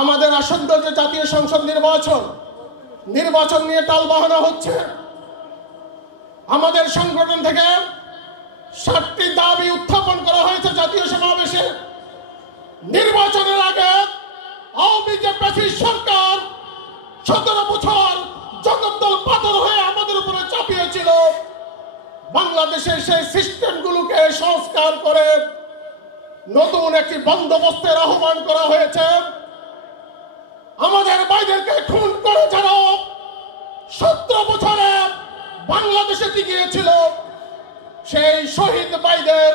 আমাদের আসন্ন যে জাতীয় সংসদ নির্বাচন নিয়ে টালবাহানা হচ্ছে। আমাদের সংগঠন থেকে 7টি দাবি উত্থাপন করা হয়েছে জাতীয় সমাবেশে। নির্বাচনের আগে আওয়ামী যে ফ্যাসিস্ট সরকার 17 বছর জগদ্দল পাথর হয়ে আমাদের উপরে চাপিয়েছিল, বাংলাদেশের সেই সিস্টেমগুলোকে সংস্কার করে নতুন একটি বন্দোবস্তের আহ্বান করা হয়েছে। আমাদের ভাইদেরকে খুন করে যারা 17 বছরে বাংলাদেশে টিকিয়েছিল, সেই শহীদ ভাইদের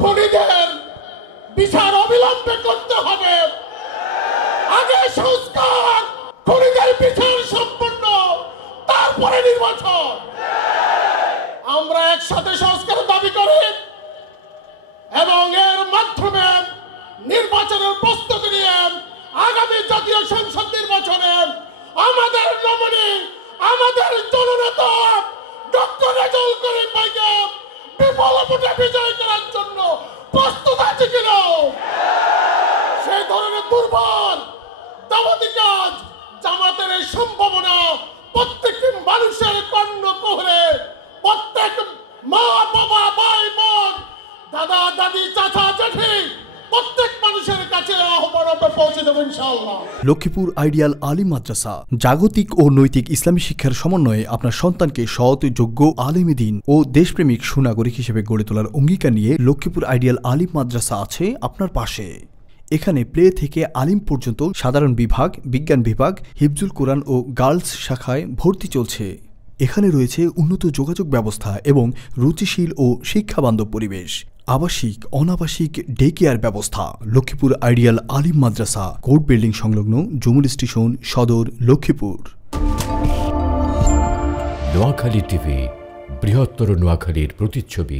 খুনিদের বিচার অবিলম্বে করতে হবে। আগে সংস্কার, খুনিদের বিচার সম্পন্ন, তারপরে নির্বাচন। আমরা একসাথে সংস্কার দাবি করি এবং এর মাধ্যমে নির্বাচনের প্রস্তুতি নিয়ে আগামী জাতীয় সংসদ নির্বাচনে আমাদের নমনী, আমাদের জননেতা ডক্টর রেজাউল করিম ভাইকে বিপুল ভোটে বিজয় করার জন্য প্রস্তুত আছে কিনা? সেই ধরনের দুর্বল দাওয়াতি কাজ জামাতের এই সম্ভাবনা প্রত্যেকটি মানুষের কর্ণ কোহরে, প্রত্যেক মা বাবা ভাই বোন দাদা দাদি চাচা জেঠি প্রত্যেক মানুষের কাছে আহ্বান পৌঁছে দেব ইনশাআল্লাহ। লক্ষ্মীপুর আইডিয়াল আলিম মাদ্রাসা জাগতিক ও নৈতিক ইসলামী শিক্ষার সমন্বয়ে আপনার সন্তানকে সৎ, যোগ্য, আলেম দ্বীন ও দেশপ্রেমিক সুনাগরিক হিসেবে গড়ে তোলার অঙ্গীকার নিয়ে লক্ষ্মীপুর আইডিয়াল আলিম মাদ্রাসা আছে আপনার পাশে। এখানে প্লে থেকে আলিম পর্যন্ত সাধারণ বিভাগ, বিজ্ঞান বিভাগ, হিফজুল কোরআন ও গার্লস শাখায় ভর্তি চলছে। এখানে রয়েছে উন্নত যোগাযোগ ব্যবস্থা এবং রুচিশীল ও শিক্ষাবান্ধব পরিবেশ, আবাসিক অনাবাসিক ডে কেয়ার ব্যবস্থা। লক্ষ্মীপুর আইডিয়াল আলিম মাদ্রাসা, কোর্ট বিল্ডিং সংলগ্ন, জুমুল স্টেশন, সদর, লক্ষ্মীপুর। নোয়াখালী টিভি, বৃহত্তর নোয়াখালীর প্রতিচ্ছবি।